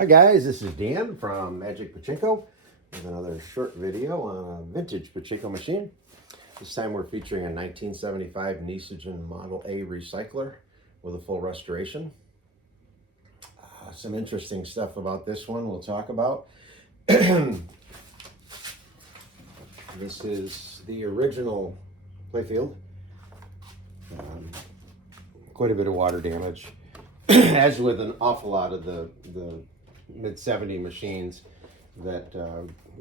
Hi guys, this is Dan from Magic Pachinko with another short video on a vintage Pachinko machine. This time we're featuring a 1975 Nishijin Model A recycler with a full restoration. Some interesting stuff about this one we'll talk about. This is the original Playfield. Quite a bit of water damage, as with an awful lot of the mid-70 machines that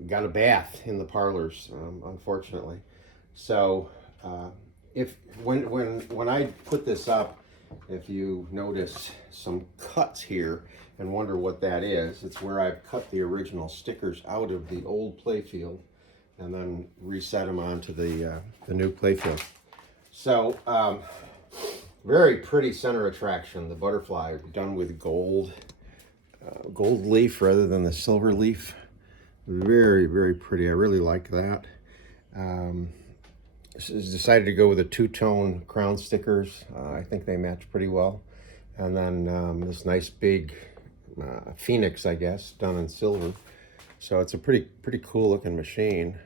got a bath in the parlors, unfortunately. So when I put this up, if you notice some cuts here and wonder what that is, it's where I've cut the original stickers out of the old Playfield and then reset them onto the new Playfield. So very pretty center attraction, the butterfly done with gold leaf rather than the silver leaf. Very, very pretty. I really like that. Decided to go with the two-tone crown stickers. I think they match pretty well. And then this nice big phoenix, I guess, done in silver. So it's a pretty cool looking machine.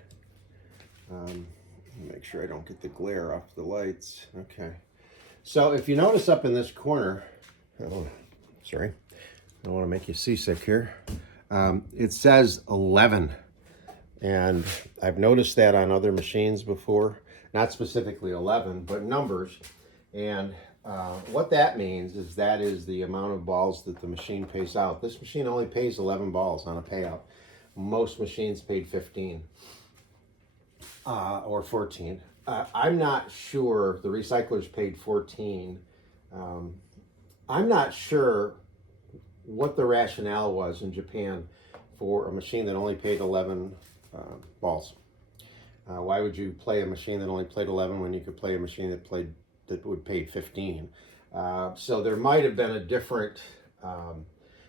Make sure I don't get the glare off the lights. Okay. So if you notice up in this corner, oh, sorry, I don't want to make you seasick here. It says 11, and I've noticed that on other machines before, not specifically 11, but numbers. And what that means is that is the amount of balls that the machine pays out. This machine only pays 11 balls on a payout. Most machines paid 15 or 14. I'm not sure. The recyclers paid 14. I'm not sure what the rationale was in Japan for a machine that only paid 11 balls. Why would you play a machine that only played 11 when you could play a machine that would pay 15? So there might have been a different.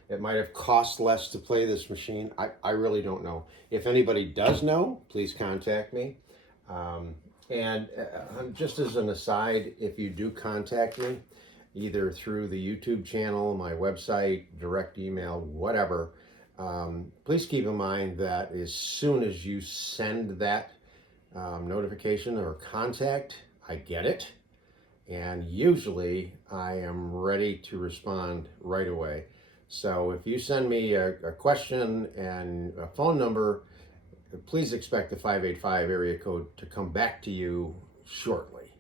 It might have cost less to play this machine. I really don't know. If anybody does know, please contact me. And just as an aside, if you do contact me, either through the YouTube channel, my website, direct email, whatever, please keep in mind that as soon as you send that notification or contact, I get it. And usually I am ready to respond right away. So if you send me a question and a phone number, please expect the 585 area code to come back to you shortly,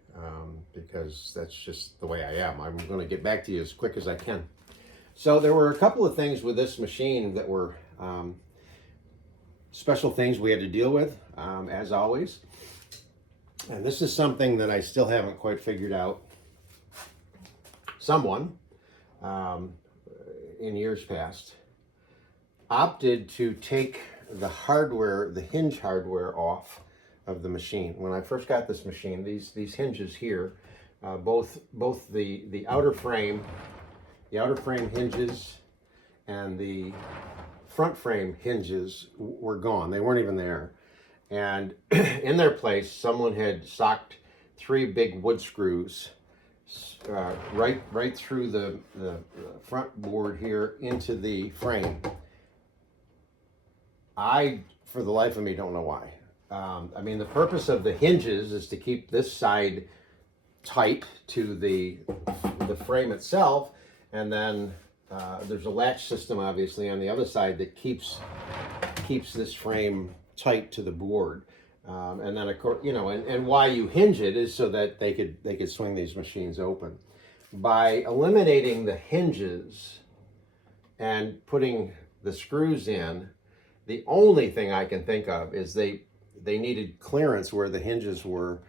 because that's just the way I am. I'm going to get back to you as quick as I can. So there were a couple of things with this machine that were special things we had to deal with, as always. And this is something that I still haven't quite figured out. Someone, in years past, opted to take the hardware, the hinge hardware off of the machine. When I first got this machine, these hinges here, both the outer frame hinges and the front frame hinges were gone. They weren't even there. And in their place, someone had socked 3 big wood screws right through the front board here into the frame. I, for the life of me, don't know why. I mean, the purpose of the hinges is to keep this side tight to the frame itself, and then there's a latch system, obviously, on the other side that keeps this frame tight to the board. And then, of course, you know, and why you hinge it is so that they could swing these machines open. By eliminating the hinges and putting the screws in, the only thing I can think of is they needed clearance where the hinges were.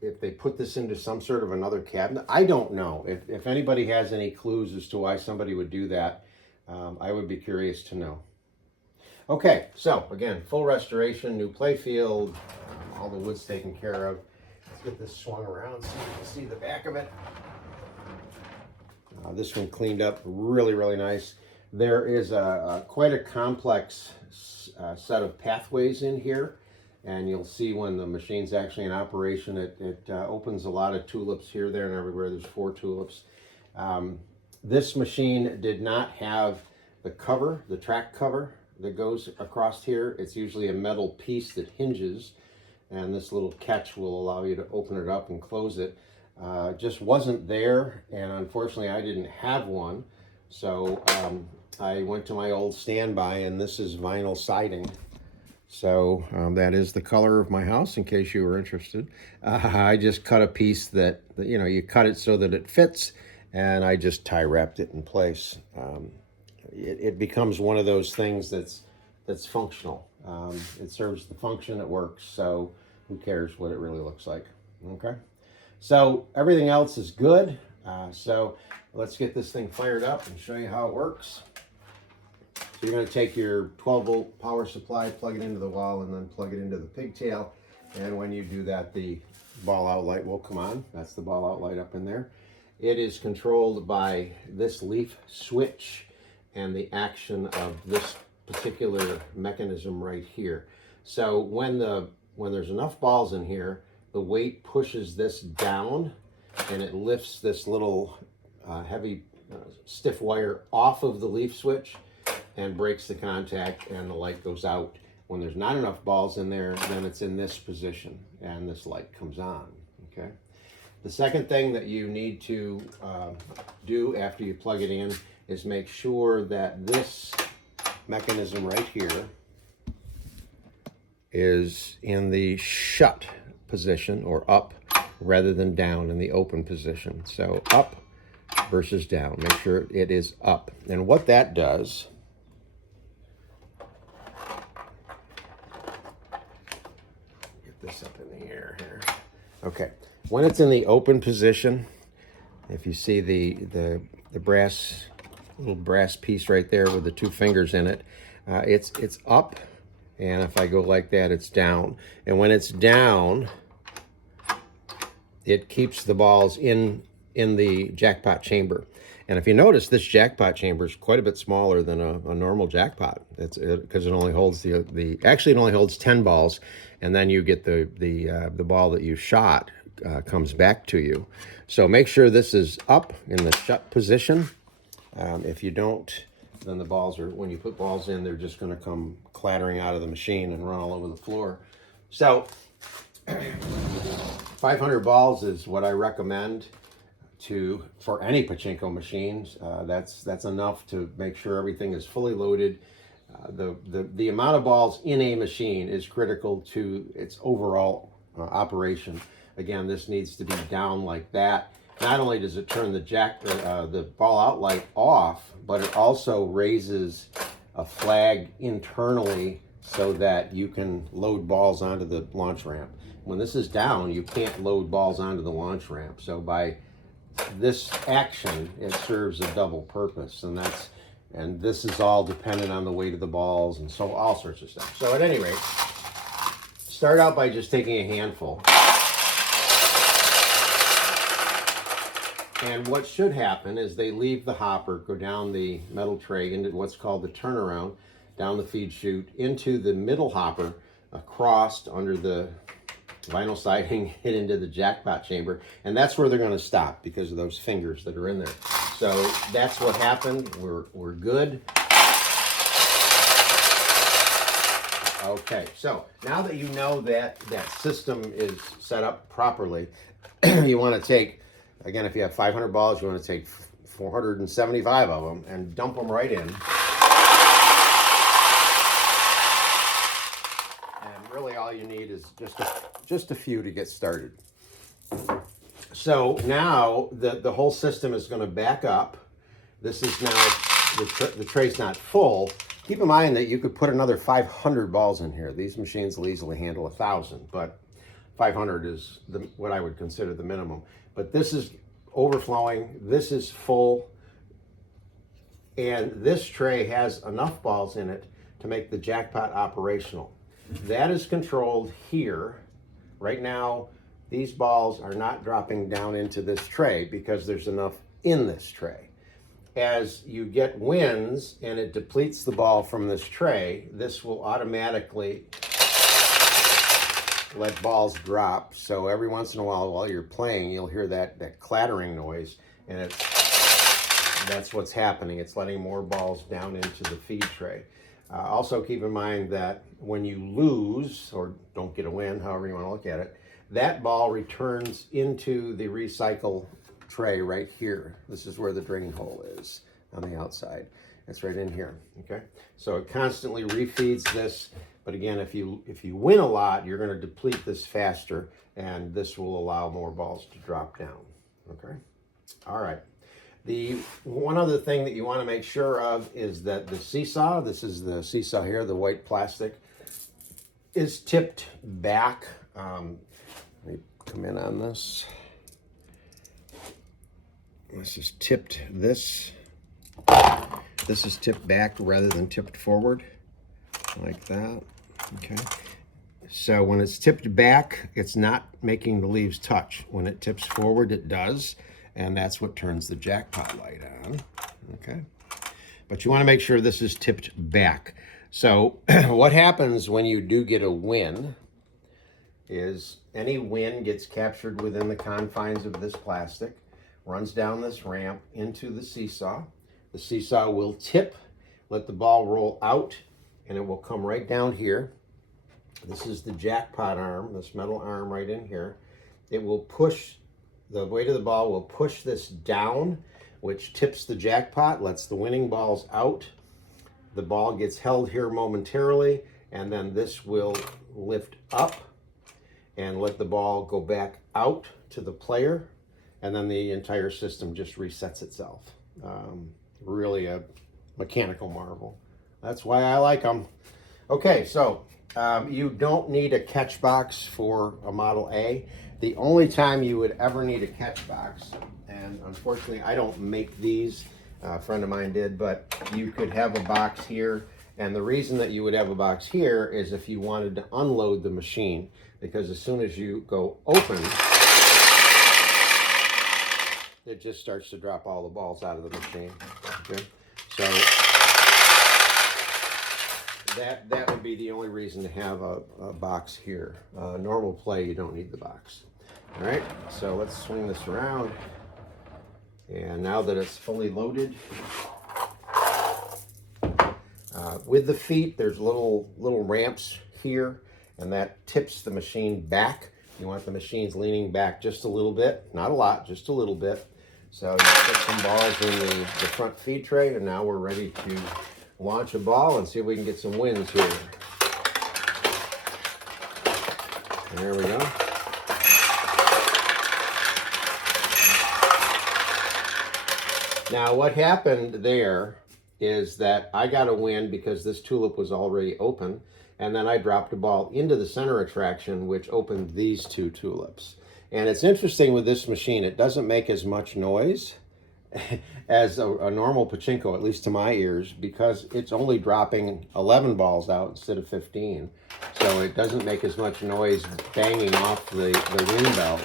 If they put this into some sort of another cabinet, I don't know. If anybody has any clues as to why somebody would do that, I would be curious to know. Okay, so again, full restoration, new Playfield, all the wood's taken care of. Let's get this swung around so you can see the back of it. This one cleaned up really, really nice. There is quite a complex set of pathways in here, and you'll see when the machine's actually in operation, it opens a lot of tulips here, there, and everywhere. There's 4 tulips. This machine did not have the cover, the track cover that goes across here. It's usually a metal piece that hinges, and this little catch will allow you to open it up and close it. Just wasn't there, and unfortunately I didn't have one, so I went to my old standby, and this is vinyl siding. So that is the color of my house, in case you were interested. I just cut a piece that, you know, you cut it so that it fits, and I just tie wrapped it in place. It becomes one of those things that's functional. It serves the function, it works, so who cares what it really looks like, okay? So everything else is good. So let's get this thing fired up and show you how it works. So you're going to take your 12-volt power supply, plug it into the wall, and then plug it into the pigtail. And when you do that, the ball out light will come on. That's the ball out light up in there. It is controlled by this leaf switch and the action of this particular mechanism right here. So when there's enough balls in here, the weight pushes this down, and it lifts this little heavy stiff wire off of the leaf switch and breaks the contact, and the light goes out. When there's not enough balls in there, then it's in this position and this light comes on, okay? The second thing that you need to do after you plug it in is make sure that this mechanism right here is in the shut position, or up, rather than down in the open position. So up versus down, make sure it is up. And what that does, get this up in the air here. Okay, when it's in the open position, if you see the brass, little brass piece right there with the two fingers in it, it's up. And if I go like that, it's down. And when it's down, it keeps the balls in the jackpot chamber. And if you notice, this jackpot chamber is quite a bit smaller than a normal jackpot. It's because it only holds actually it only holds 10 balls, and then you get the ball that you shot comes back to you. So make sure this is up in the shut position. If you don't, then the balls are, when you put balls in, they're just going to come clattering out of the machine and run all over the floor. So 500 balls is what I recommend for any Pachinko machines. That's enough to make sure everything is fully loaded. The amount of balls in a machine is critical to its overall operation. Again, this needs to be down like that. Not only does it turn the ball out light off, but it also raises a flag internally so that you can load balls onto the launch ramp. When this is down, you can't load balls onto the launch ramp. So by this action, it serves a double purpose, and this is all dependent on the weight of the balls, and so all sorts of stuff. So at any rate, start out by just taking a handful. And what should happen is they leave the hopper, go down the metal tray into what's called the turnaround, down the feed chute, into the middle hopper, across under the vinyl siding, hit into the jackpot chamber, and that's where they're going to stop because of those fingers that are in there. So that's what happened. We're good. Okay, so now that you know that system is set up properly, you want to take, again, if you have 500 balls, you want to take 475 of them and dump them right in. And really all you need is just a few to get started. So now the whole system is going to back up. This is now, the tray's not full. Keep in mind that you could put another 500 balls in here. These machines will easily handle 1,000, but 500 is what I would consider the minimum. But this is overflowing, this is full, and this tray has enough balls in it to make the jackpot operational. That is controlled here. Right now, these balls are not dropping down into this tray because there's enough in this tray. As you get wins and it depletes the ball from this tray, this will automatically let balls drop. So every once in a while you're playing, you'll hear that clattering noise, and that's what's happening. It's letting more balls down into the feed tray. Also keep in mind that when you lose, or don't get a win, however you want to look at it, that ball returns into the recycle tray right here. This is where the drain hole is on the outside. It's right in here, okay? So it constantly refeeds this, but again, if you win a lot, you're gonna deplete this faster, and this will allow more balls to drop down, okay? All right. The one other thing that you wanna make sure of is that the seesaw, this is the seesaw here, the white plastic, is tipped back. Let me come in on this. This is tipped this. This is tipped back rather than tipped forward, like that, okay? So when it's tipped back, it's not making the leaves touch. When it tips forward, it does, and that's what turns the jackpot light on, okay? But you wanna make sure this is tipped back. So what happens when you do get a win is any win gets captured within the confines of this plastic, runs down this ramp into the seesaw. The seesaw will tip, let the ball roll out, and it will come right down here. This is the jackpot arm, this metal arm right in here. It will push, the weight of the ball will push this down, which tips the jackpot, lets the winning balls out. The ball gets held here momentarily, and then this will lift up and let the ball go back out to the player, and then the entire system just resets itself. Really a mechanical marvel. That's why I like them. Okay, so you don't need a catch box for a Model A. The only time you would ever need a catch box, and unfortunately I don't make these, a friend of mine did, but you could have a box here, and the reason that you would have a box here is if you wanted to unload the machine, because as soon as you go open, it just starts to drop all the balls out of the machine. Okay, so that would be the only reason to have a box here. Normal play, you don't need the box. All right, so let's swing this around. And now that it's fully loaded, with the feet, there's little ramps here, and that tips the machine back. You want the machines leaning back just a little bit, not a lot, just a little bit. So you put some balls in the front feed tray, and now we're ready to launch a ball and see if we can get some wins here. There we go. Now what happened there is that I got a win because this tulip was already open, and then I dropped a ball into the center attraction, which opened these two tulips. And it's interesting with this machine, it doesn't make as much noise as a normal Pachinko, at least to my ears, because it's only dropping 11 balls out instead of 15. So it doesn't make as much noise banging off the ring bells.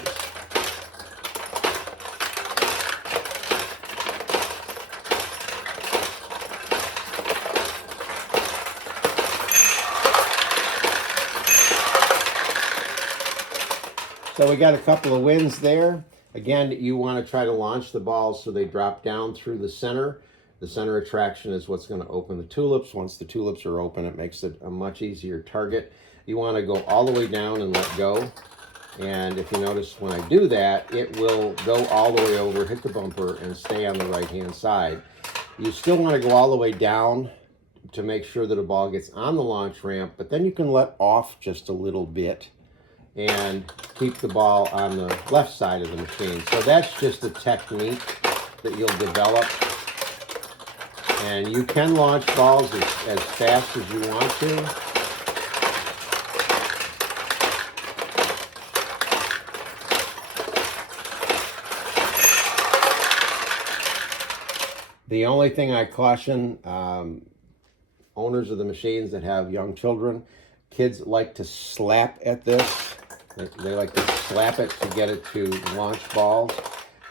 So we got a couple of wins there. Again, you want to try to launch the balls so they drop down through the center. The center attraction is what's going to open the tulips. Once the tulips are open, it makes it a much easier target. You want to go all the way down and let go. And if you notice when I do that, it will go all the way over, hit the bumper, and stay on the right-hand side. You still want to go all the way down to make sure that a ball gets on the launch ramp, but then you can let off just a little bit and keep the ball on the left side of the machine. So that's just a technique that you'll develop. And you can launch balls as fast as you want to. The only thing I caution owners of the machines that have young children, kids like to slap at this. They like to slap it to get it to launch balls.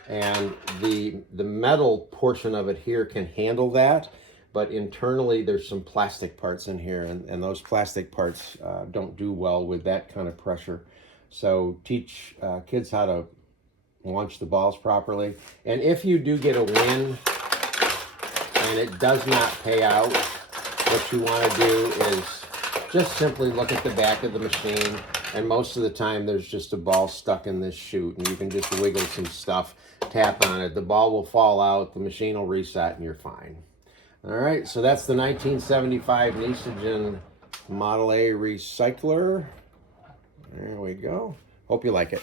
And the metal portion of it here can handle that, but internally there's some plastic parts in here, and those plastic parts don't do well with that kind of pressure. So teach kids how to launch the balls properly. And if you do get a win, and it does not pay out. What you want to do is just simply look at the back of the machine, and most of the time there's just a ball stuck in this chute, and you can just wiggle some stuff, tap on it, the ball will fall out, the machine will reset, and you're fine. All right, so that's the 1975 Nishijin Model A recycler. There we go. Hope you like it.